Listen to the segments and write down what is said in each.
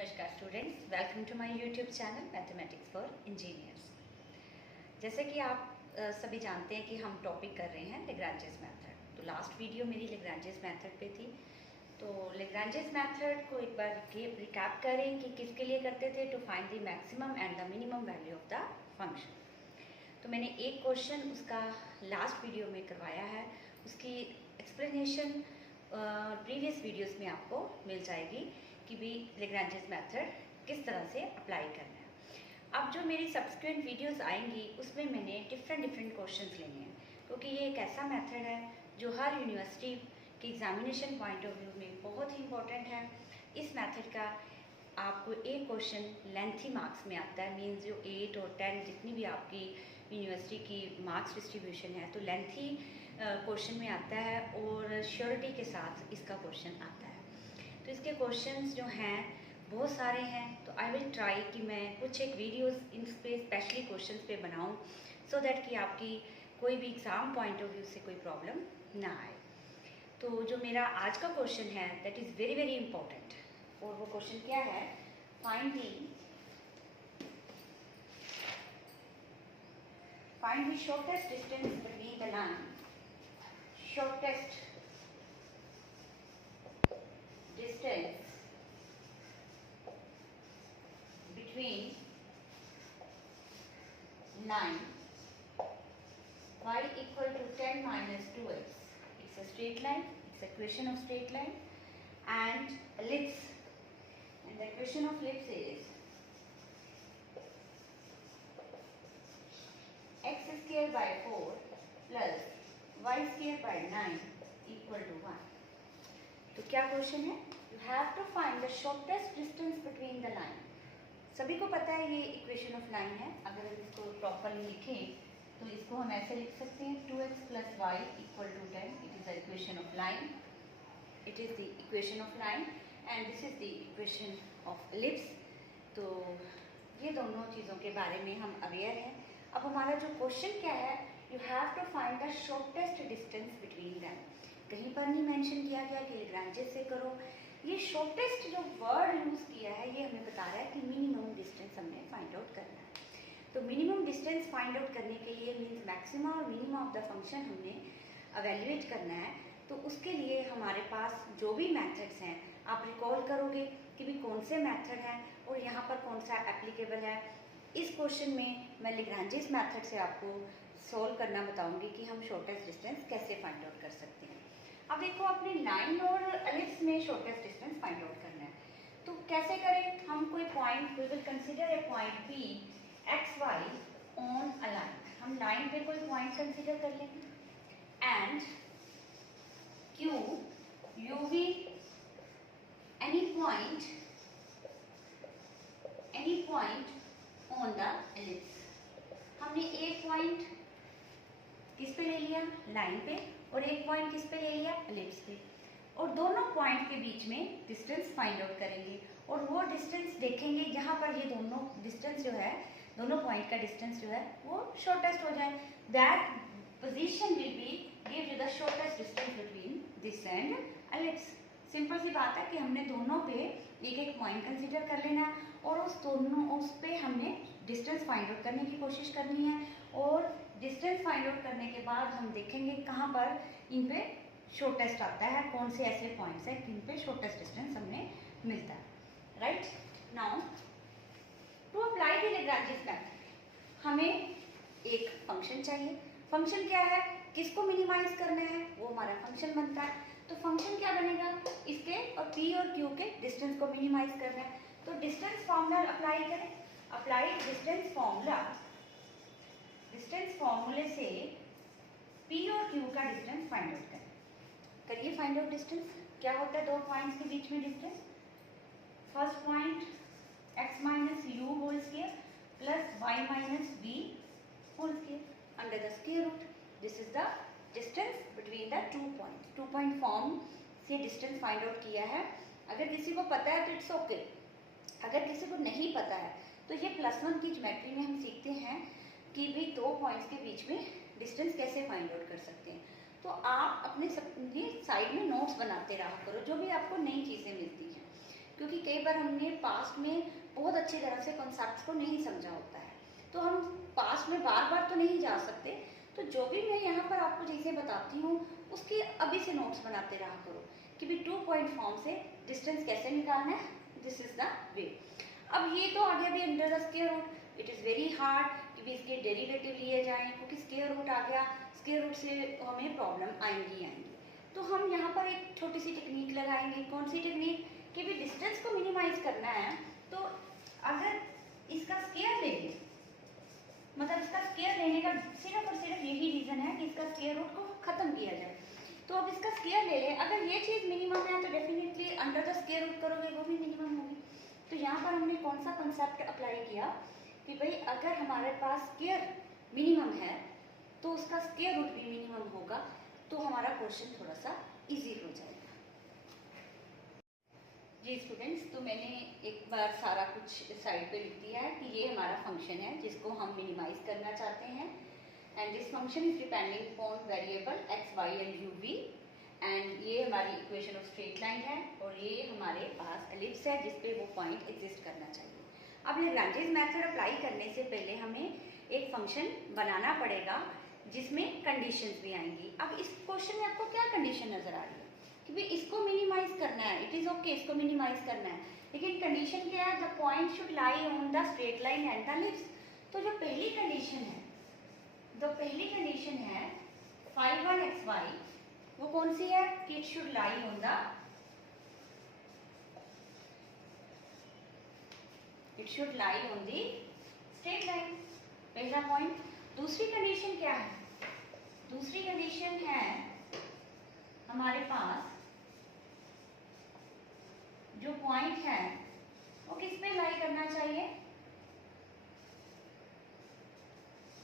नमस्कार students, welcome to my YouTube channel mathematics for engineers. जैसे कि आप सभी जानते हैं कि हम टॉपिक कर रहे हैं लेग्रांजेस मेथड। तो लास्ट वीडियो मेरी लेग्रांजेस मेथड पे थी। तो लेग्रांजेस मेथड को एक बार रिकैप करें कि किसके लिए करते थे, to find the maximum and the minimum value of the function. तो मैंने एक क्वेश्चन उसका लास्ट वीडियो में करवाया है, उसकी एक्सप्लेनेशन प्रीवियस वीडियोस में आपको मिल जाएगी कि भी लेग्रांजेस मेथड किस तरह से अप्लाई करना है। अब जो मेरी सब्सिक्वेंट वीडियोस आएंगी उसमें मैंने डिफरेंट क्वेश्चंस लेने हैं, क्योंकि ये एक ऐसा मेथड है जो हर यूनिवर्सिटी के एग्जामिनेशन पॉइंट ऑफ व्यू में बहुत ही इंपॉर्टेंट है। इस मेथड का आपको एक क्वेश्चन लेंथी मार्क्स में आता है, मीन्स जो 8 और 10 जितनी भी आपकी यूनिवर्सिटी की मार्क्स डिस्ट्रीब्यूशन है तो लेंथी क्वेश्चन में आता है और श्योरिटी के साथ इसका क्वेश्चन आता है। तो इसके क्वेश्चंस जो हैं बहुत सारे हैं, तो आई विल ट्राई कि मैं कुछ एक वीडियोस इन पे स्पेशली क्वेश्चंस पे बनाऊं सो दैट कि आपकी कोई भी एग्ज़ाम पॉइंट ऑफ व्यू से कोई प्रॉब्लम ना आए। तो जो मेरा आज का क्वेश्चन है दैट इज़ वेरी इंपॉर्टेंट, और वो क्वेश्चन क्या है, find the shortest distance between the line, shortest distance between line y equal to 10 minus 2x. It's a straight line, it's a equation of straight line, and ellipse. And the equation of ellipse is x square by 4 plus y square by 9 equal to 1. तो क्या question है, you have to find the shortest distance between the line. सभी को पता है ये equation of line है। अगर हम इसको प्रॉपरली लिखें तो इसको हम ऐसे लिख सकते हैं 2x plus y equal to 10. It is the equation of line, it is the equation of line and this is the equation of ellipse. तो ये दोनों चीज़ों के बारे में हम अवेयर हैं। अब हमारा जो क्वेश्चन क्या है, you have to find the shortest distance between them. कहीं पर नहीं मेंशन किया गया कि लेग्रांजेस से करो। ये शॉर्टेस्ट जो वर्ड यूज़ किया है ये हमें बता रहा है कि मिनिमम डिस्टेंस हमने फाइंड आउट करना है। तो मिनिमम डिस्टेंस फाइंड आउट करने के लिए मीन्स मैक्सिमम और मिनिमम ऑफ द फंक्शन हमने एवेल्युएट करना है। तो उसके लिए हमारे पास जो भी मेथड्स हैं आप रिकॉल करोगे कि भी कौन से मेथड हैं और यहाँ पर कौन सा एप्लीकेबल है। इस क्वेश्चन में मैं लेग्रांजेस मेथड से आपको सॉल्व करना बताऊंगी कि हम शॉर्टेस्ट डिस्टेंस कैसे फाइंड आउट कर सकते हैं। अब देखो, अपने लाइन और एलिप्स में शॉर्टेस्ट डिस्टेंस फाइंड आउट करना है, तो कैसे करें। हम कोई point, we will consider a point P x y on a line. हम लाइन पे कोई पॉइंट कंसीडर कर लेंगे and Q u v any point on the ellipse. हमने एक पॉइंट किस पे ले लिया, लाइन पे, और एक पॉइंट किस पे ले लिया, एलिप्स पे, और दोनों पॉइंट के बीच में डिस्टेंस फाइंड आउट करेंगे और वो डिस्टेंस देखेंगे जहाँ पर ये दोनों डिस्टेंस जो है, दोनों पॉइंट का डिस्टेंस जो है वो शॉर्टेस्ट हो जाए। That position will be give you the shortest distance between this and ellipse. Simple सी बात है कि हमने दोनों पे एक एक पॉइंट कंसीडर कर लेना है और उस पे हमने डिस्टेंस फाइंड आउट करने की कोशिश करनी है, और डिस्टेंस फाइंड आउट करने के बाद हम देखेंगे कहाँ पर इन पे शॉर्टेस्ट आता है, कौन से ऐसे पॉइंट्स हैं जिन पे शॉर्टेस्ट डिस्टेंस हमें मिलता है। Right now to apply the Lagrange's method हमें एक फंक्शन चाहिए। फंक्शन क्या है, किसको मिनिमाइज करना है, वो हमारा फंक्शन बनता है। तो फंक्शन क्या बनेगा, इसके और P और Q के डिस्टेंस को मिनिमाइज करना है। तो डिस्टेंस फॉर्मूला अप्लाई करें। अप्लाई डिस्टेंस फॉर्मूले से P और Q का डिस्टेंस फाइंड आउट करें। करिए फाइंड आउट डिस्टेंस। क्या होता है दो पॉइंट्स के बीच में distance, first point x minus u whole square plus y minus v whole square under the square root. This is the distance between the two points. Two point form से distance find out किया है। अगर किसी को पता है तो it's okay, अगर किसी को नहीं पता है तो ये +1 की ज्योमेट्री में हम सीखते हैं कि भी दो पॉइंट्स के बीच में डिस्टेंस कैसे फाइंड आउट कर सकते हैं। तो आप अपने साइड में नोट्स बनाते रहा करो जो भी आपको नई चीज़ें मिलती हैं, क्योंकि कई बार हमने पास्ट में बहुत अच्छी तरह से कॉन्सेप्ट्स को नहीं समझा होता है, तो हम पास्ट में बार बार तो नहीं जा सकते। तो जो भी मैं यहाँ पर आपको चीज़ें बताती हूँ उसके अभी से नोट्स बनाते रहा करो कि भी 2 पॉइंट फॉर्म से डिस्टेंस कैसे निकालना है। This is the way. अब ये तो आ गया भी under the square root, it is very hard कि भी इसके डेरिवेटिव लिए जाएं, क्योंकि स्क्वायर रूट आ गया, स्क्वायर रूट से हमें प्रॉब्लम आएंगी। तो हम यहाँ पर एक छोटी सी टेक्निक लगाएंगे। कौन सी टेक्निक? कि भी डिस्टेंस को मिनिमाइज करना है, तो अगर इसका स्क्वायर ले लें, मतलब इसका स्क्वायर लेने का सिर्फ और सिर्फ यही रीजन है कि इसका स्क्वायर रूट को खत्म किया जाए। तो अब इसका स्क्वायर ले लें, अगर ये चीज़ मिनिमम है तो definitely under the square root करोगे वो भी मिनिमम होगी। तो यहाँ पर हमने कौन सा कंसेप्ट अप्लाई किया कि भाई अगर हमारे पास स्क्वायर मिनिमम है तो उसका स्क्वायर रूट भी मिनिमम होगा, तो हमारा क्वेश्चन थोड़ा सा इजी हो जाएगा। जी स्टूडेंट्स, तो मैंने एक बार सारा कुछ साइड पे लिख दिया है कि ये हमारा फंक्शन है जिसको हम मिनिमाइज करना चाहते हैं, and this function is depending upon variable x y and u v, and ये हमारी इक्वेशन ऑफ स्ट्रेट लाइन है और ये हमारे पास एलिप्स है जिसपे वो पॉइंट एग्जिस्ट करना चाहिए। अब लैग्रांजेस मेथड अप्लाई करने से पहले हमें एक फंक्शन बनाना पड़ेगा जिसमें कंडीशंस भी आएंगी। अब इस क्वेश्चन में आपको क्या कंडीशन नजर आ रही है कि भाई इसको मिनिमाइज करना है, इट इज ओके, इसको मिनिमाइज करना है, लेकिन कंडीशन क्या है? The point should lie on the straight line and the ellipse. तो जो पहली कंडीशन है, phi 1 xy, वो कौन सी है कि it should lie on the straight line, पहला पॉइंट। दूसरी कंडीशन क्या है? दूसरी कंडीशन है हमारे पास जो पॉइंट है वो किस पे लाई करना चाहिए?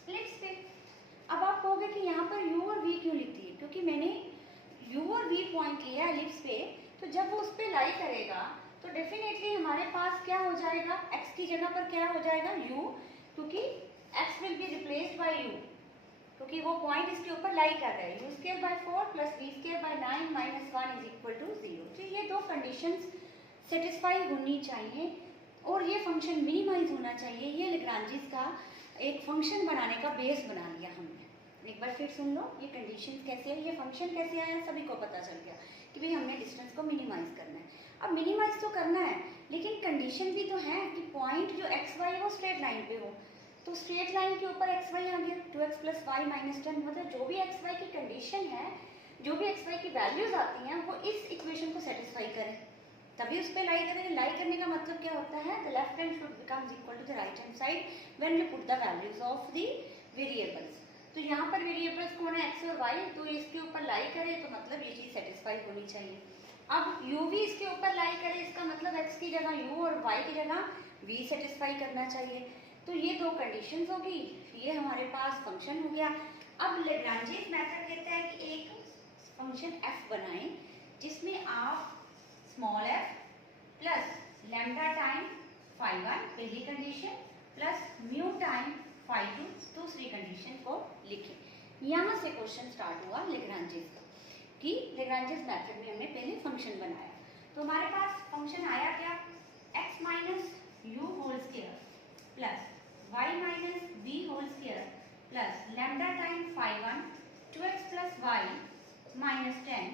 एलिप्स पे। अब आप कहोगे कि यहाँ पर u और v क्यों लिखती है? क्योंकि मैंने u और v पॉइंट लिया एलिप्स पे, तो जब वो उस पे लाई करेगा तो डेफिनेटली हमारे पास क्या हो जाएगा? x की जगह पर क्या हो जाएगा? u, क्योंकि x will be replaced by u, क्योंकि वो पॉइंट इसके ऊपर लाई कर रहा है। u² / 4 + v² / 9 - 1 = 0। तो ये दो कंडीशंस सेटिस्फाई होनी चाहिए और ये फंक्शन मिनिमाइज होना चाहिए। ये लैग्रांजेस का एक फंक्शन बनाने का बेस बना लिया हमने। एक बार फिर सुन लो, ये कंडीशंस कैसे है, ये फंक्शन कैसे आया, सभी को पता चल गया कि भाई हमने डिस्टेंस को मिनिमाइज करना है। अब मिनिमाइज तो करना है, लेकिन कंडीशन भी तो है कि पॉइंट जो एक्स वाई वो स्ट्रेट लाइन पे हो। तो स्ट्रेट लाइन के ऊपर एक्स वाई आ गया, 2x + y - 10, मतलब जो भी एक्स वाई की कंडीशन है, जो भी एक्स वाई की वैल्यूज आती हैं वो इस इक्वेशन को सेटिस्फाई करें, तभी उस पर लाई करेंगे। लाई करने का मतलब क्या होता है? The left hand should becomes equal to the right hand side when we put the values of the variables. तो यहाँ पर वेरिएबल्स कौन है? एक्स और वाई, तो इसके ऊपर लाई करे तो मतलब ये चीज सेटिस्फाई होनी चाहिए। अब u भी इसके ऊपर लाई करे, इसका मतलब x की जगह u और y की जगह v सेटिस्फाई करना चाहिए। तो ये दो कंडीशंस होगी, ये हमारे पास फंक्शन हो गया। अब लैग्रांजेस मेथड कहता है कि एक फंक्शन f बनाएं जिसमें आप small f plus lambda time phi 1 पहली condition plus mu time phi 2 दूसरी कंडीशन को लिखें। यहाँ से क्वेश्चन स्टार्ट हुआ लैग्रांजेस का कि लैग्रांजेस मेथड में हमने पहले फंक्शन बनाया। तो हमारे पास फंक्शन आया क्या? x - u whole square plus y - v whole square plus lambda time phi 1 2x + y - 10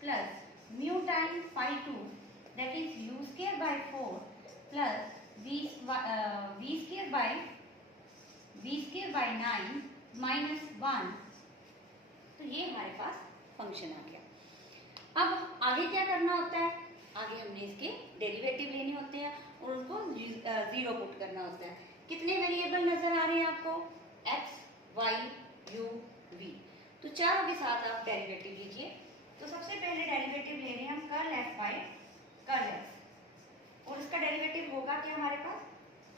plus mu time phi 2 that is u² / 4 plus v² / 9 - 1। तो ये हमारे पास फंक्शन आ गया। अब आगे क्या करना होता है? आगे हमने इसके डेरिवेटिव लेने होते हैं और उनको जीरो पुट करना होता है। कितने वेरिएबल नजर आ रहे हैं आपको? x, y, u, v। तो चारों के साथ आप डेरिवेटिव लीजिए। तो सबसे पहले डेरिवेटिव ले रहे हैं हम कर्ल f/कर्ल x, और इसका डेरिवेटिव होगा क्या हमारे पास?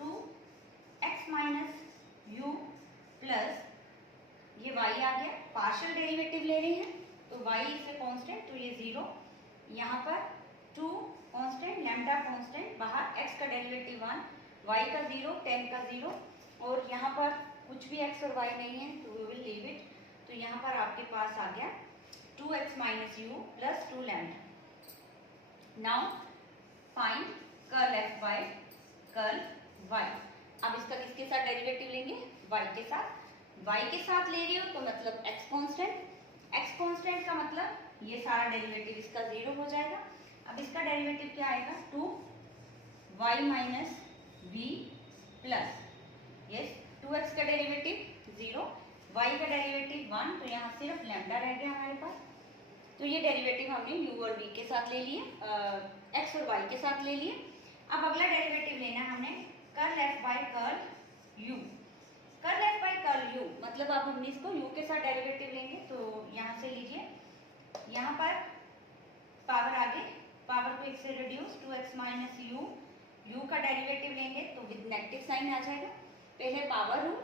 2x - u प्लस ये y आ गया, पार्शियल डेरिवेटिव ले रहे हैं तो y इज ए कांस्टेंट, तो ये 0, यहाँ पर 2 कांस्टेंट, लैम्डा कांस्टेंट, बाहर x का डेरिवेटिव 1, y का 0, 10 का 0, और यहाँ पर कुछ भी x और y नहीं है तो वी विल लीव इट। तो यहाँ पर आपके पास आ गया 2x - u plus 2 lambda. Now find curl f by curl y. अब इसका किसके साथ डेरिवेटिव लेंगे? वाई के साथ। वाई के साथ ले रही हो तो मतलब एक्स कांस्टेंट। एक्स कांस्टेंट का मतलब ये सारा डेरिवेटिव इसका 0 हो जाएगा। अब इसका डेरिवेटिव क्या आएगा? 2y minus we plus, yes 2x का डेरिवेटिव 0, y का डेरिवेटिव 1, तो यहाँ सिर्फ लैम्डा रह गया हमारे पास। तो ये डेरिवेटिव हमने u और v के साथ ले लिए, x और y के साथ ले लिए। अब अगला डेरिवेटिव लेना हमने curl f by curl u। Curl f by curl u मतलब अब हमने इसको u के साथ डेरिवेटिव लेंगे, तो यहाँ से लीजिए, यहाँ पर पावर आगे, पावर को 1 से रिड्यूस, 2x माइनस u का डेरिवेटिव लेंगे तो विद नेगेटिव साइन आ जाएगा। पहले पावर रूल,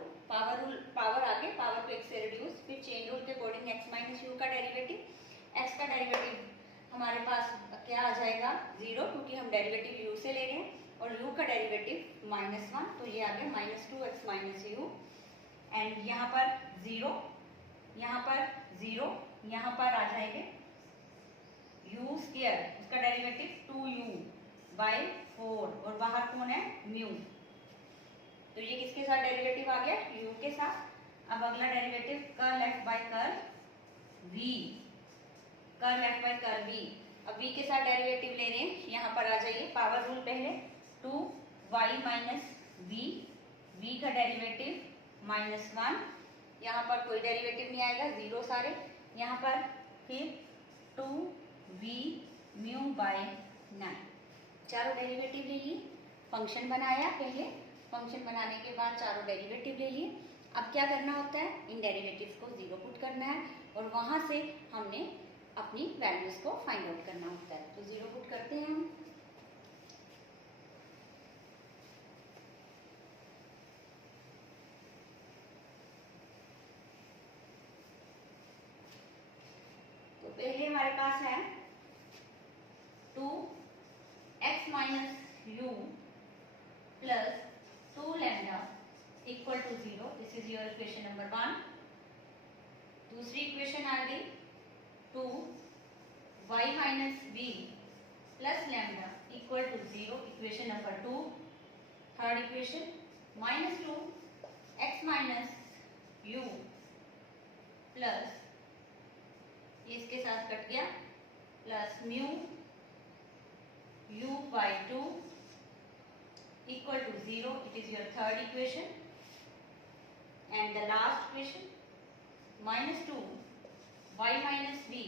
पावर आगे, पावर को 1 से रिड्यूस, फिर चेन रूल के अकॉर्डिंग x माइनस u का डेरिवेटिव। x का डेरिवेटिव हमारे पास क्या आ जाएगा? 0, क्योंकि हम डेरिवेटिव u से ले रहे हैं, और u का डेरिवेटिव -1, तो ये आ गया -2x माइनस u। एंड यहाँ पर 0, यहाँ पर 0, यहाँ पर आ जाएंगे u स्क्वायर, उसका डेरिवेटिव 2u बाय 4, और बाहर कौन है? म्यू। तो ये किसके साथ डेरिवेटिव आ गया? u के साथ। अब अगला derivative curl f by curl v, curl f by curl v। अब v के साथ डेरिवेटिव ले रहे हैं, यहाँ पर आ जाइए, पावर रूल पहले, 2y माइनस v का डेरिवेटिव -1, यहाँ पर कोई डेरिवेटिव नहीं आएगा, 0 सारे, यहाँ पर फिर 2v म्यू बाय 9, चारों डेरिवेटिव ले लिए। फंक्शन बनाया पहले, फंक्शन बनाने के बाद चारों डेरिवेटिव ले लिए। अब क्या करना होता है? इन डेरिवेटिव्स को 0 पुट करना है, और वहाँ से हमने अपनी वैल्यूज को फाइंड आउट करना होता है। तो 0 पुट करते हैं हम। तो पहले हमारे पास है 2x minus u plus 2 lambda equal to 0। This is your equation number 1। दूसरी इक्वेशन आ गई 2y minus v plus lambda equal to 0, equation number 2। Third equation -2x minus u plus, इसके साथ कट गया, plus mu u by 2 equal to 0, it is your third equation. And the last equation -2y minus v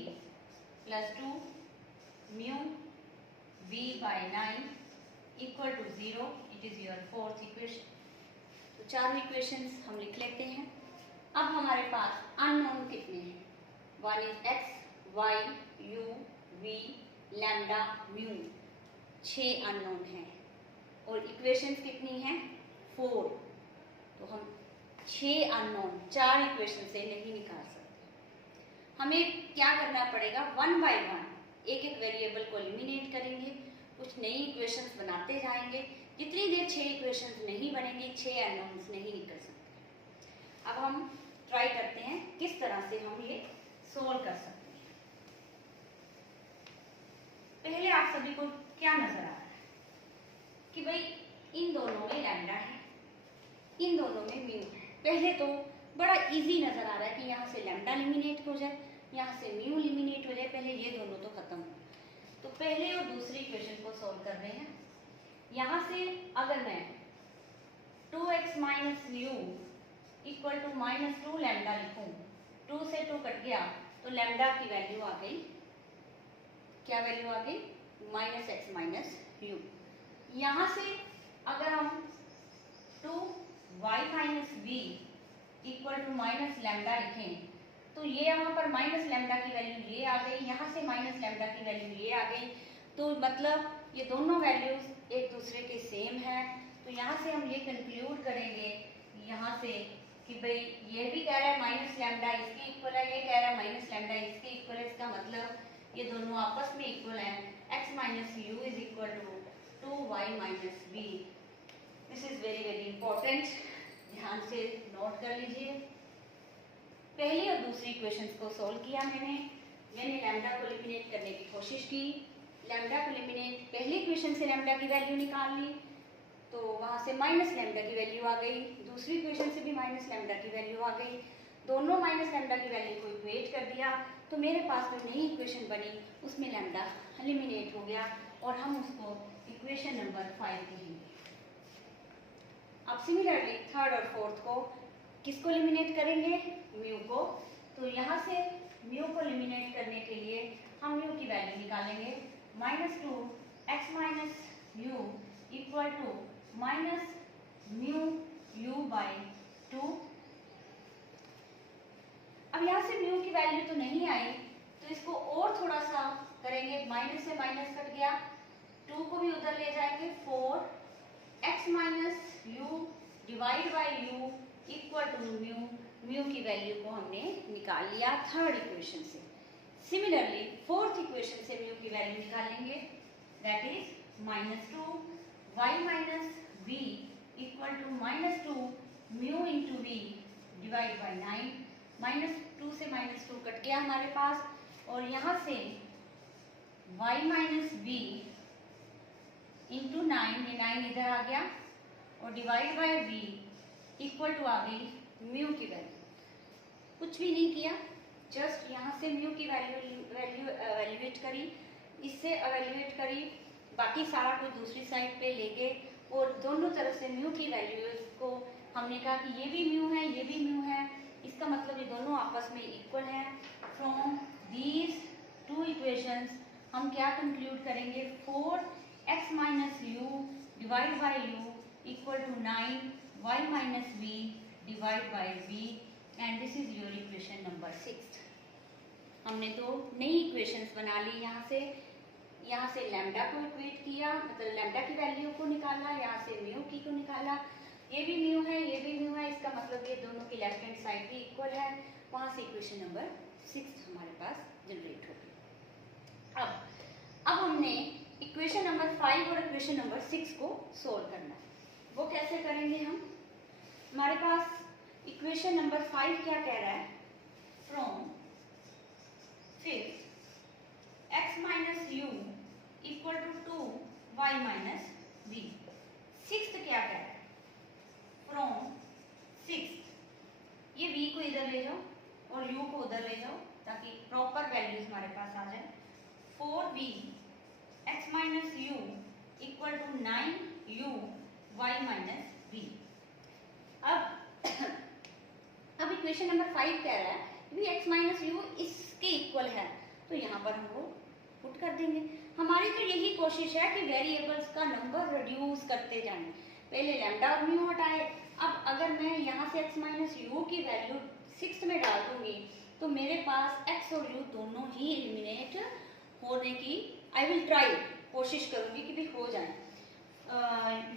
plus 2 mu v by 9 equal to 0, it is your fourth equation. तो चारों equations हम लिख लेते हैं। अब हमारे पास अननोन कितने हैं? 1 is x, y, u, v, lambda, mu, 6 unknown हैं, और इक्वेशंस कितनी हैं? 4। तो हम 6 अननोन 4 इक्वेशन से नहीं निकाल सकते। हमें क्या करना पड़ेगा? 1 बाय 1 एक एक वेरिएबल को एलिमिनेट करेंगे, कुछ नई इक्वेशंस बनाते जाएंगे। जितनी देर 6 इक्वेशंस नहीं बनेंगी, 6 अननोन्स नहीं निकल सकते। अब हम ट्राई करते हैं किस तरह से हम ये सोल्व कर सकते हैं। पहले आप सभी को क्या नजर आ रहा है कि भाई इन दोनों में लैम्डा है, इन दोनों में म्यू है। पहले तो बड़ा इजी नजर आ रहा है कि यहाँ से लैम्डा एलिमिनेट हो जाए, यहाँ से म्यू एलिमिनेट हो जाए, पहले ये दोनों तो खत्म हो। तो पहले और दूसरी इक्वेशन को सोल्व कर रहे हैं। यहाँ से अगर मैं 2x minus mu equal to -2 lambda लिखूं, 2 से 2 कट गया, तो लैम्डा की वैल्यू आ गई, क्या वैल्यू आ गई? -x minus u। यहाँ से अगर हम 2y minus v equal to minus lambda लिखें, तो ये यहाँ पर माइनस लैम्डा की वैल्यू ये आ गई, यहाँ से माइनस लैम्डा की वैल्यू ये आ गई। तो मतलब ये दोनों वैल्यूज एक दूसरे के सेम है। तो यहाँ से हम ये कंक्लूड करेंगे यहाँ से कि भाई ये भी कह रहा है माइनस लैम्डा इसके इक्वल है, ये कह रहा है माइनस लैम्डा इसके इक्वल है। इसका मतलब ये दोनों आपस में इक्वल है। x minus u is equal to 2y minus v। This is very very important, ध्यान से नोट कर लीजिए। पहली और दूसरी इक्वेशंस को सोल्व किया मैंने लैम्डा को एलिमिनेट करने की कोशिश की। लैम्डा को एलिमिनेट, पहली इक्वेशन इक्वेशन से लैम्डा की वैल्यू निकाल ली, तो वहाँ से माइनस लैम्डा की वैल्यू आ गई, दूसरी इक्वेशन से भी माइनस लैम्डा की वैल्यू आ गई, दोनों माइनस लैम्डा की वैल्यू को इक्वेट कर दिया, तो मेरे पास जो नई इक्वेशन बनी उसमें लैम्डा एलिमिनेट हो गया और हम उसको इक्वेशन नंबर 5 कहेंगे। अब सिमिलरली थर्ड और फोर्थ को किसको एलिमिनेट करेंगे? म्यू को। तो यहाँ से म्यू को एलिमिनेट करने के लिए हम म्यू की वैल्यू निकालेंगे, -2 x minus u equal to minus mu u by 2। अब यहाँ से म्यू की वैल्यू तो नहीं आई, तो इसको और थोड़ा सा करेंगे, माइनस से माइनस कट गया, 2 को भी उधर ले जाएंगे, 4 x minus u divide by u equal to mu. Mu की वैल्यू को हमने निकाल लिया थर्ड इक्वेशन से। सिमिलरली फोर्थ इक्वेशन से म्यू की वैल्यू निकालेंगे, that is -2 y minus v equal to -2 mu into v divide by 9। -2 से -2 कट गया हमारे पास, और यहाँ से y माइनस v इंटू 9, ये 9 इधर आ गया, और divide by v equal to आ गई म्यू की वैल्यू। कुछ भी नहीं किया, जस्ट यहाँ से म्यू की वैल्यू एवेल्युएट करी, इससे एवेल्युएट करी, बाकी सारा कुछ दूसरी साइड पे ले गए, और दोनों तरफ से म्यू की वैल्यू को हमने कहा कि ये भी म्यू है, ये भी म्यू है, इसका मतलब ये दोनों आपस में इक्वल है। फ्रॉम दीज टू इक्वेशंस हम क्या कंक्लूड करेंगे? 4x minus u divide by u equal to 9 y minus v divide by v, and this is your equation number 6। हमने तो नई इक्वेशंस बना ली, यहाँ से लैम्डा को इक्वेट किया, मतलब लैम्डा की वैल्यू को निकाला, यहाँ से म्यू की को निकाला, ये भी म्यू है, ये भी म्यू है, इसका मतलब ये दोनों की लेफ्ट हैंड साइड भी इक्वल है। वहाँ से इक्वेशन नंबर 6 हमारे पास जनरेट हो गई। अब हमने इक्वेशन नंबर 5 और इक्वेशन नंबर 6 को सोल्व करना है। वो कैसे करेंगे हम? हमारे पास इक्वेशन नंबर 5 क्या कह रहा है? From fifth x minus u equal to 2 y minus v। Sixth क्या कह रहा है? फ्रॉम सिक्स्थ, ये v को इधर ले जाओ और u को उधर ले जाओ ताकि प्रॉपर वैल्यूज हमारे पास आ जाए। 4v x minus u equal to 9u y minus v। अब इक्वेशन नंबर 5 कह रहा है कि x माइनस यू इसके इक्वल है, तो यहाँ पर हम लोग पुट कर देंगे। हमारी तो यही कोशिश है कि वेरिएबल्स का नंबर रिड्यूस करते जाएं। पहले लैम्डा और म्यू हटाए, अब अगर मैं यहाँ से x माइनस यू की वैल्यू 6 में डाल दूंगी तो मेरे पास x और u दोनों ही एलिमिनेट होने की आई विल ट्राई, कोशिश करूंगी कि भी हो जाए।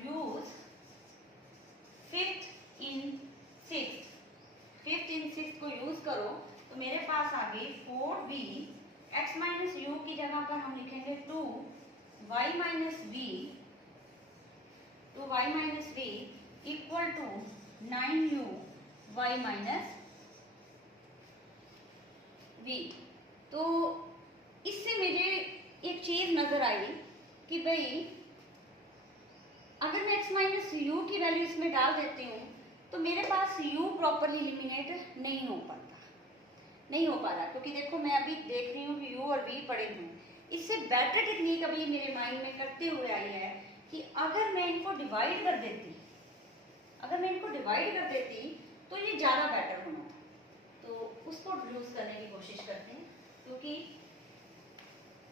यूज फिफ्थ इन सिक्स्थ को यूज करो तो मेरे पास आ गई 4v x माइनस यू की जगह पर हम लिखेंगे 2y minus v equal to 9u y minus v। तो इससे मुझे एक चीज नजर आई कि भाई अगर मैं x माइनस यू की वैल्यू इसमें डाल देती हूँ तो मेरे पास u प्रॉपरली एलिमिनेट नहीं हो पा रहा, क्योंकि देखो मैं अभी देख रही हूँ कि u और v पड़े हुए हैं। इससे बेटर टेक्निक अभी मेरे माइंड में करते हुए आई है कि अगर मैं इनको डिवाइड कर देती तो ये ज़्यादा बेटर होना था। तो उसको यूज करने की कोशिश करते हैं, क्योंकि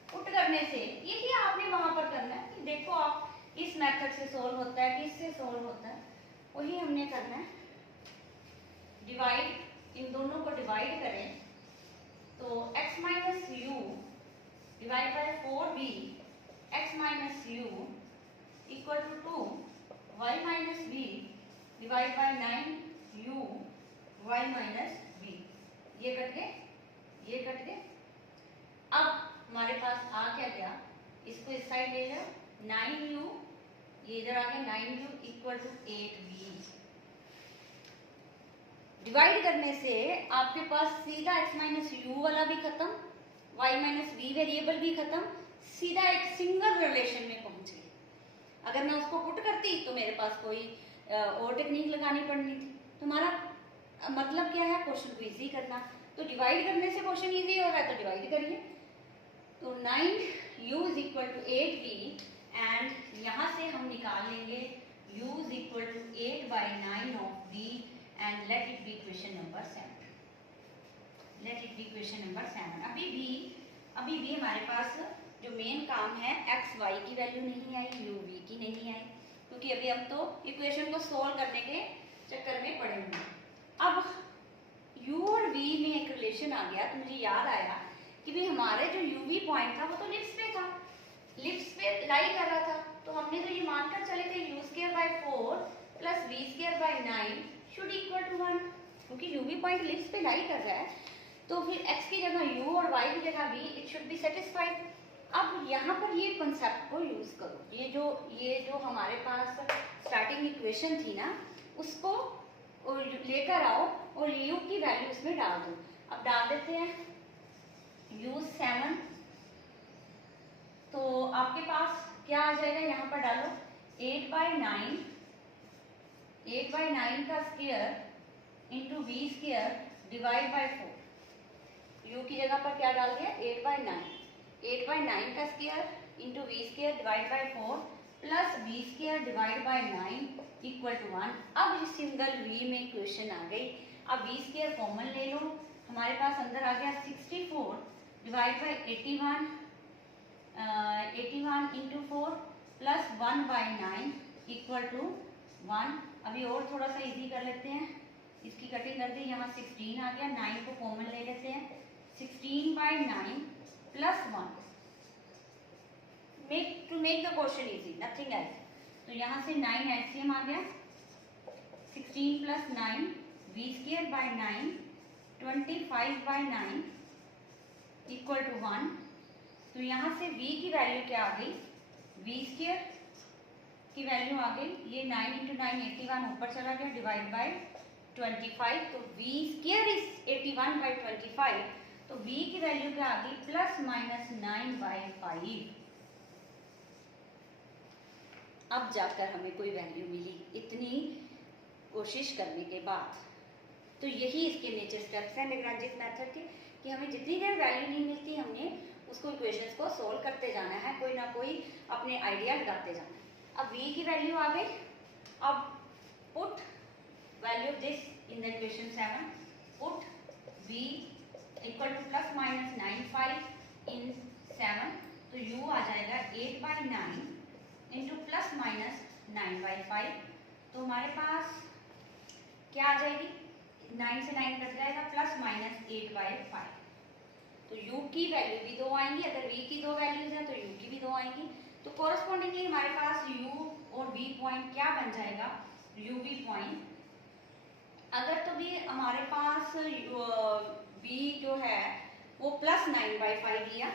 पुट करने से यही आपने वहां पर करना है कि देखो आप इस मेथड से सोल्व होता है कि इससे सोल्व होता है, वही हमने करना है। डिवाइड, इन दोनों को डिवाइड करें तो x minus u divide by 4v x minus u equal to 2 y minus v divide by 9u y minus v। ये कट गए। अब हमारे पास आ क्या गया, इसको इस साइड ले जाओ, 9u, ये इधर आ गया 9u equal to 8v। Divide करने से आपके पास सीधा x माइनस यू वाला भी खत्म, y माइनस v वेरिएबल भी खत्म, सीधा एक सिंगल रिलेशन में पहुंच गए। अगर मैं उसको पुट करती तो मेरे पास कोई और टेक्निक लगानी पड़नी थी। तुम्हारा मतलब क्या है, क्वेश्चन को इजी करना। तो डिवाइड करने से क्वेश्चन इजी हो रहा है तो डिवाइड करिए। तो 9u is equal to 8v and यहाँ से हम निकाल लेंगे u is equal to 8/9 of v and let it be equation number 7। Let it be equation number 7। अभी भी हमारे पास जो मेन काम है एक्स वाई की वैल्यू नहीं आई, यू वी की नहीं आई, क्योंकि अभी हम तो इक्वेशन को सोल्व करने के चक्कर में पड़े हुए हैं। अब u और v में एक रिलेशन आ गया तो मुझे याद आया कि भाई हमारे जो u v पॉइंट था वो तो लिप्स पे था, लिप्स पे लाई कर रहा था। तो हमने तो ये मानकर चले थे u²/4 plus v²/9 should equal to 1, क्योंकि u v पॉइंट लिप्स पे लाई कर रहा है तो फिर x की जगह u और y की जगह v, it should be satisfied. अब यहाँ पर ये कंसेप्ट को यूज करो, ये जो हमारे पास स्टार्टिंग इक्वेशन थी ना उसको लेकर आओ और u की वैल्यू इसमें डाल दो। अब डाल देते हैं u7, तो आपके पास क्या आ जाएगा, यहाँ पर डालो 8/9 का square into v² divide by 4। u की जगह पर क्या डाल दिया 8/9 का square into v² divide by 4 plus v² divide by 9 equal to 1। अब इस सिंगल v में इक्वेशन आ गई। अब v² कॉमन ले लो, हमारे पास अंदर आ गया 64 divide by 81 into 4 plus 1/9 equal to 1। अभी और थोड़ा सा इजी कर लेते हैं, इसकी कटिंग कर दी, यहाँ 16 आ गया, 9 को कॉमन ले लेते हैं, 16/9 plus 1 to make the question easy, nothing else. तो यहाँ से 9 एलसीएम आ गया, 16 प्लस 9 v²/9 25/9 इक्वल टू 1। तो यहाँ से v की वैल्यू क्या आ गई, v² की वैल्यू आ गई, ये 9 इंटू 9 81 ऊपर चला गया डिवाइड बाई 25। तो v² इज 81/25, तो v की वैल्यू क्या आ गई प्लस माइनस 9/5। अब जाकर हमें कोई वैल्यू मिली इतनी कोशिश करने के बाद। तो यही इसके नेचर स्टेप्स हैं लैग्रांजेस मेथड के, कि हमें जितनी देर वैल्यू नहीं मिलती हमने उसको इक्वेशंस को सोल्व करते जाना है, कोई ना कोई अपने आइडिया लगाते जाना है। अब v की वैल्यू आ गई, अब put value of this in the equation 7, put v equal two plus minus 9/5 इन 7, तो u आ जाएगा 8/9 इंटू प्लस माइनस 9/5। तो हमारे पास क्या आ जाएगी, 9 से 9 कट जाएगा, प्लस माइनस 8/5। तो u की वैल्यू भी 2 आएंगी, अगर v की 2 वैल्यूज हैं तो u की भी 2 आएंगी। तो कोरस्पॉन्डिंगली हमारे पास u और v पॉइंट क्या बन जाएगा, u v पॉइंट। अगर तो भी हमारे पास v जो है वो प्लस 9/5 लिया,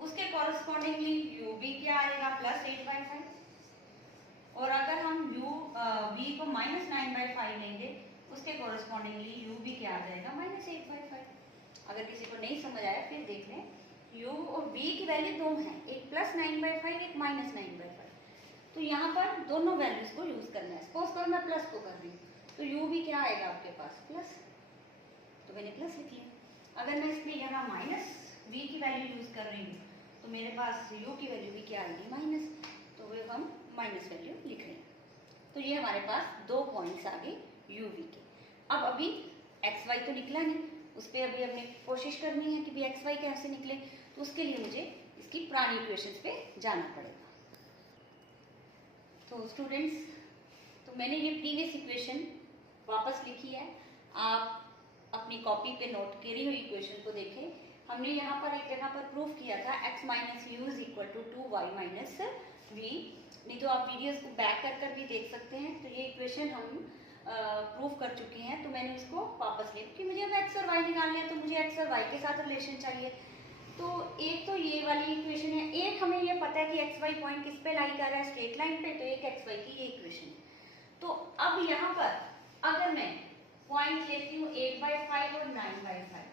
उसके कॉरस्पॉन्डिंगली u v क्या आएगा प्लस 8/5। और अगर हम v को माइनस 9/5 लेंगे उसके कॉरस्पॉन्डिंगली u v क्या आ जाएगा माइनस 8/5। अगर किसी को नहीं समझ आया फिर देख लें, u और v की वैल्यू दो हैं, एक प्लस 9/5 एक माइनस 9/5। तो यहाँ पर दोनों वैल्यूज को यूज करना है। सपोज करो मैं प्लस को कर रही हूँ तो u v क्या आएगा आपके पास प्लस, तो मैंने प्लस लिख लिया। अगर मैं इसमें यहाँ माइनस v की वैल्यू यूज कर रही हूँ तो मेरे पास u की वैल्यू भी क्या आएगी माइनस, तो वे हम माइनस वैल्यू लिख रहे हैं। तो ये हमारे पास 2 पॉइंट्स आ गए u v के। अब अभी एक्स वाई तो निकला नहीं, उस पर अभी हमने कोशिश करनी है कि भी एक्स वाई कैसे निकले, तो उसके लिए मुझे इसकी पुरानी इक्वेशंस पे जाना पड़ेगा। तो स्टूडेंट्स, तो मैंने ये प्रीवियस इक्वेशन वापस लिखी है, आप अपनी कॉपी पे नोट करी हुई इक्वेशन को देखें। हमने यहाँ पर एक जगह पर प्रूफ किया था x minus u is equal to 2y minus v, नहीं तो आप वीडियोस को बैक कर भी देख सकते हैं। तो ये इक्वेशन हम प्रूफ कर चुके हैं, तो मैंने इसको वापस लिया कि मुझे अब x और y निकालने हैं, तो मुझे x और y के साथ रिलेशन चाहिए। तो एक तो ये वाली इक्वेशन है, एक हमें ये पता है कि एक्स वाई पॉइंट किस पे लाई कर रहा है स्ट्रेट लाइन पे, तो एक एक्स वाई की ये इक्वेशन है। तो अब यहाँ पर अगर मैं पॉइंट लेती हूँ 8/5 और 9/5,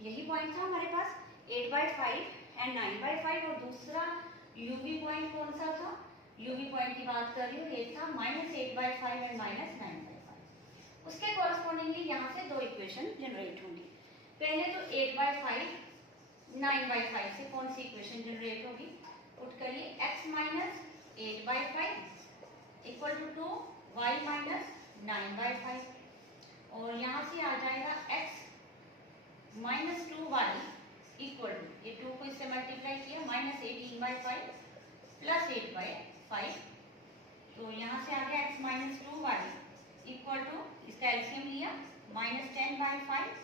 यही पॉइंट था हमारे पास 8/5 एंड 9/5, और दूसरा यूवी पॉइंट कौन सा था, यूवी पॉइंट की बात कर रही हूँ, ये था -8/5 एंड -9/5। उसके कॉरस्पॉन्डिंगली यहाँ से दो इक्वेशन जनरेट होंगी। पहले तो 8/5 9/5 से कौन सी इक्वेशन जनरेट होगी, पुट करिए x minus 8/5 equal to y minus 9/5, और यहाँ से आ जाएगा x minus 2y equal to, ये 2 को इससे मल्टीप्लाई किया, -18/5 प्लस 8/5, तो यहाँ से आ गया x minus 2y equal to, इसका एलसीएम लिया -10/5,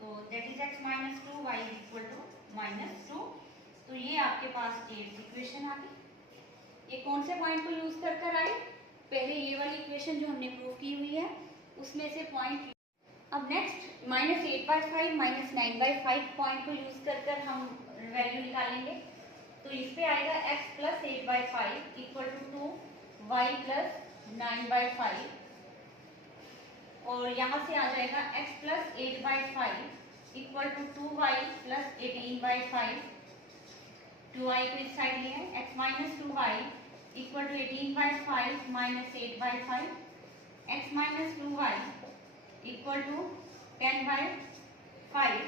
तो that is x minus 2y equal to -2। तो ये आपके पास 8th इक्वेशन आ गई। ये कौन से पॉइंट को यूज कर आई, पहले ये वाली इक्वेशन जो हमने प्रूव की हुई है उसमें से पॉइंट। अब नेक्स्ट -8/5 -9/5 पॉइंट को यूज कर हम वैल्यू निकालेंगे। तो इस पे आएगा x plus 8/5 equal to 2y plus 9/5, और यहाँ से आ जाएगा x plus 8/5 equal to 2y plus 18/5, 2y को इस साइड लिया है, x minus 2y equal to 18/5 minus 8/5, x minus 2y equal to 10/5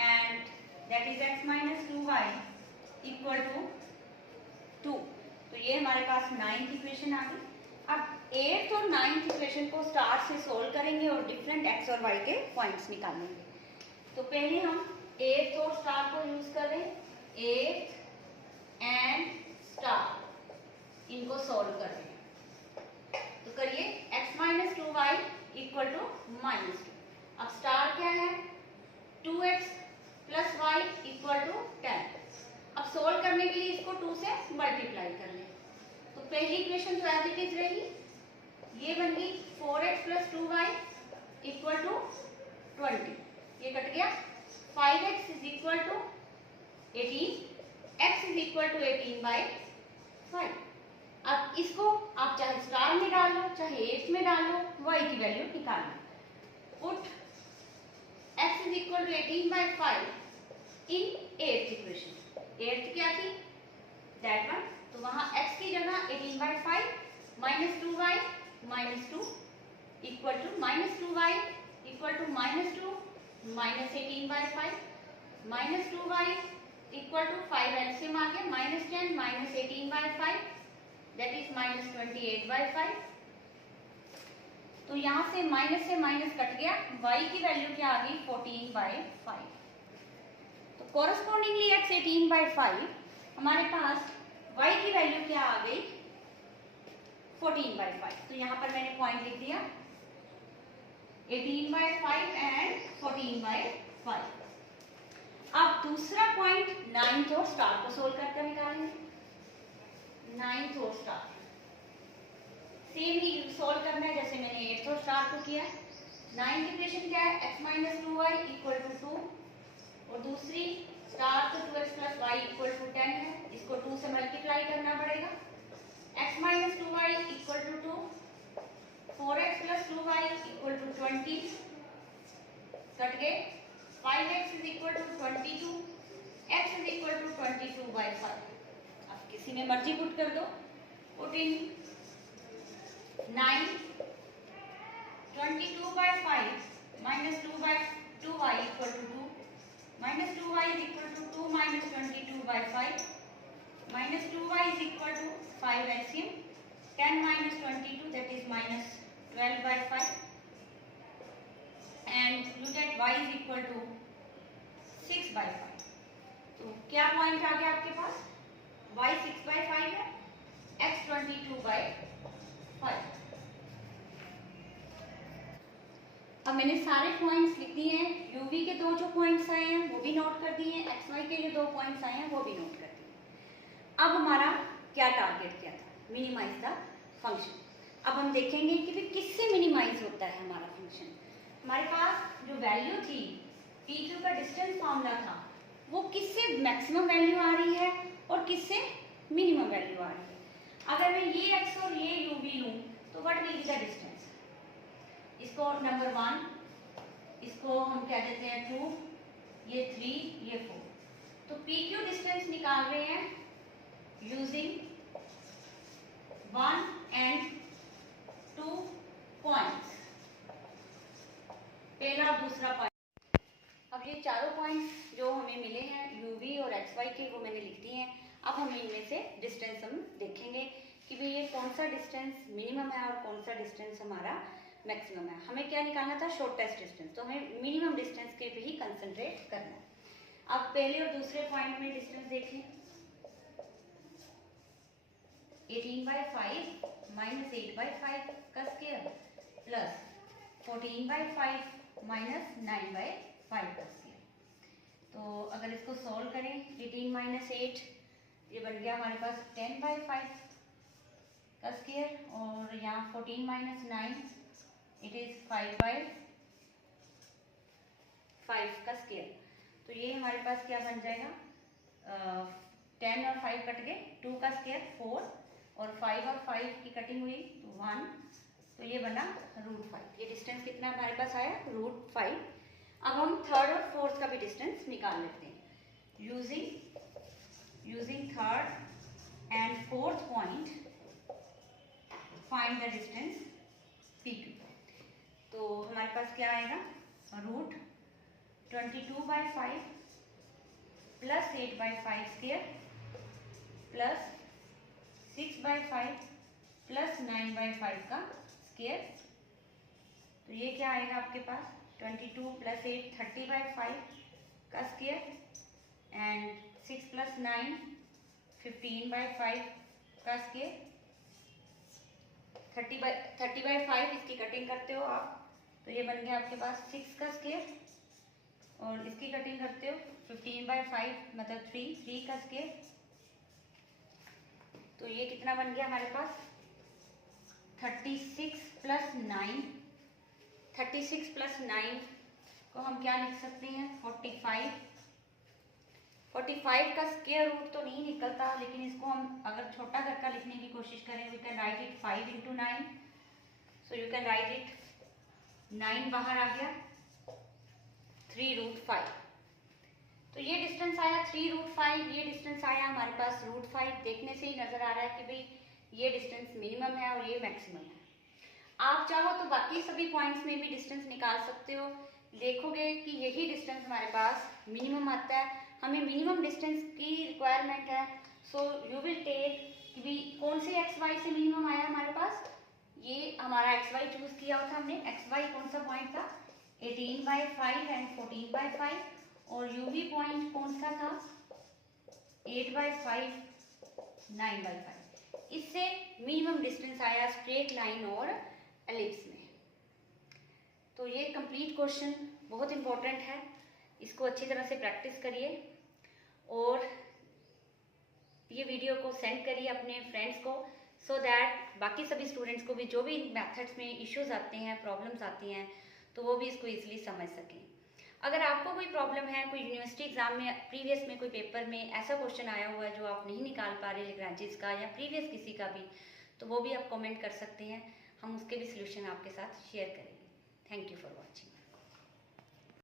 and that is x minus 2y equal to 2। तो ये हमारे पास 9th इक्वेशन आ गई। अब 8th और 9th इक्वेशन को स्टार से सोल्व करेंगे और डिफरेंट x और y के पॉइंट्स निकालेंगे। तो पहले हम 8th और स्टार को यूज करें, 8th एंड स्टार, इनको सोल्व करें। तो करिए x minus 2y equal to -2। अब स्टार क्या है, 2x plus Y equal to 10। अब सोल्व करने के लिए इसको 2 से मल्टीप्लाई कर लें। तो पहली इक्वेशन तो एज इट इज रही, ये बन गई 4x plus 2y equal to 20, ये कट गया, 5x is equal to 18, x is equal to 18/5। अब इसको आप चाहे स्टार में डाल लो, चाहे 8 में डाल लो, y की वैल्यू निकाल लो। Put x is equal to 18/5 in 8th equation. 8th क्या थी, दैट वन, तो वहां x की जगह 18/5 minus 2y minus 2 equal to -2y equal to -2 minus 18/5 minus 2y equal to 5 LCM आ गया, -10 माइनस 18/5 दैट इज -28/5। तो यहाँ से माइनस कट गया, y की वैल्यू क्या आ गई 14/5। तो कोरस्पॉन्डिंगली x 18/5, हमारे पास y की वैल्यू क्या आ गई 14/5। तो यहाँ पर मैंने पॉइंट लिख दिया 18/5 एंड 14/5। अब दूसरा पॉइंट 9th और स्टार को सोल्व करके निकालेंगे। 9th और स्टार सेम ही सोल्व करना है जैसे मैंने 8th और स्टार को किया। 9th इक्वेशन क्या है, x minus 2y equal to 2, और दूसरी स्टार तो 2x plus y equal to 10 है, इसको 2 से मल्टीप्लाई करना पड़ेगा। x minus 2y equal to 2, 4x plus 2y equal to 20, कट गए, 5x is equal to 22, x is equal to 22/5। अब किसी में मर्जी पुट कर दो, put in 9 22/5 minus 2y equal to 2, minus 2y is equal to 2 minus 22/5, minus 2y is equal to 5 LCM, 10 minus 22 that is minus 12/5, and you get y is equal to 6/5। तो क्या point आ गया आपके पास, y 6/5 है, x 22/5। अब मैंने सारे points लिख दिए हैं, यूवी के दो जो पॉइंट्स आए हैं वो भी नोट कर दिए हैं, एक्स वाई के जो दो पॉइंट्स आए हैं वो भी नोट कर दिए। अब हमारा क्या टारगेट क्या था, मिनिमाइज द फंक्शन। अब हम देखेंगे कि भी किससे मिनिमाइज होता है हमारा फंक्शन। हमारे पास जो वैल्यू थी पी क्यू का डिस्टेंस फॉर्मूला था, वो किससे मैक्सिमम वैल्यू आ रही है और किससे मिनिमम वैल्यू आ रही है। अगर मैं ये एक्स और ये यू वी लूँ तो what will be the distance, इसको नंबर 1, इसको हम कह देते हैं 2, ये 3, ये 4। तो PQ डिस्टेंस निकाल रहे हैं यूजिंग 1 and 2 पॉइंट्स, पहला दूसरा पॉइंट। अब ये चारों पॉइंट्स जो हमें मिले हैं UV और XY के, वो मैंने लिख दिए हैं। अब हम इनमें से डिस्टेंस हम देखेंगे कि भाई ये कौन सा डिस्टेंस मिनिमम है और कौन सा डिस्टेंस हमारा मैक्सिमम है। हमें क्या निकालना था? Shortest distance. तो हमें मिनिमम डिस्टेंस के पे ही कंसंट्रेट करना है। अब पहले और दूसरे पॉइंट में डिस्टेंस देख लें। 18/5 माइनस 8/5 का स्क्वायर प्लस 14/5 माइनस 9/5 का स्क्वायर। तो अगर इसको सॉल्व करें, 18 माइनस 8 ये बन गया हमारे पास 10/5 का स्क्वायर, और यहाँ 14 माइनस 9 इट इज 5/5 का स्क्वायर। तो ये हमारे पास क्या बन जाएगा? 10 और 5 कट गए, 2 का स्क्वायर 4, और 5 और 5 की कटिंग हुई तो 1, तो ये बना √5। ये डिस्टेंस कितना हमारे पास आया? √5। अब हम थर्ड और फोर्थ का भी डिस्टेंस निकाल लेते हैं using third and fourth point, find the distance PQ। तो हमारे पास क्या आएगा? √22/5 प्लस 8/5 स्क्वायर प्लस 6/5 प्लस 9/5 का स्क्वायर। तो ये क्या आएगा आपके पास? 22 प्लस 8 30/5 का स्क्वायर, एंड 6 प्लस 9 15/5 का स्क्वायर। 30/5 इसकी कटिंग करते हो आप, तो ये बन गया आपके पास 6 का स्क्वायर, और इसकी कटिंग करते हो 15/5 मतलब 3 का स्क्वायर। तो ये कितना बन गया हमारे पास? 36 प्लस 9 को हम क्या लिख सकते हैं? 45 का स्क्वायर रूट तो नहीं निकलता, लेकिन इसको हम अगर छोटा घर का लिखने की कोशिश करें, we can write it 5 into 9, so you can write it 9 बाहर आ गया, 3√5। तो ये डिस्टेंस आया 3√5, ये डिस्टेंस आया हमारे पास √5। देखने से ही नजर आ रहा है कि भाई ये डिस्टेंस मिनिमम है और ये मैक्सिमम है। आप चाहो तो बाकी सभी पॉइंट्स में भी डिस्टेंस निकाल सकते हो, देखोगे कि यही डिस्टेंस हमारे पास मिनिमम आता है। हमें मिनिमम डिस्टेंस की रिक्वायरमेंट है, सो यू विल टेक कि भाई कौन से XY से मिनिमम आया हमारे पास। ये हमारा XY चूज किया था हमने। XY कौन सा पॉइंट था? 18/5 एंड 14/5, और UV पॉइंट कौन सा था? 8/5 9/5। इससे मिनिमम डिस्टेंस आया स्ट्रेट लाइन और एलिप्स में। तो ये कंप्लीट क्वेश्चन बहुत इंपॉर्टेंट है, इसको अच्छी तरह से प्रैक्टिस करिए और ये वीडियो को सेंड करिए अपने फ्रेंड्स को, सो दैट बाकी सभी स्टूडेंट्स को भी जो भी मेथड्स में इश्यूज आते हैं, प्रॉब्लम्स आती हैं, तो वो भी इसको इजीली समझ सकें। अगर आपको कोई प्रॉब्लम है, कोई यूनिवर्सिटी एग्जाम में प्रीवियस में कोई पेपर में ऐसा क्वेश्चन आया हुआ है जो आप नहीं निकाल पा रहे लैग्रेंजेस का या प्रीवियस किसी का भी, तो वो भी आप कमेंट कर सकते हैं, हम उसके भी सॉल्यूशन आपके साथ शेयर करेंगे। Thank you for watching.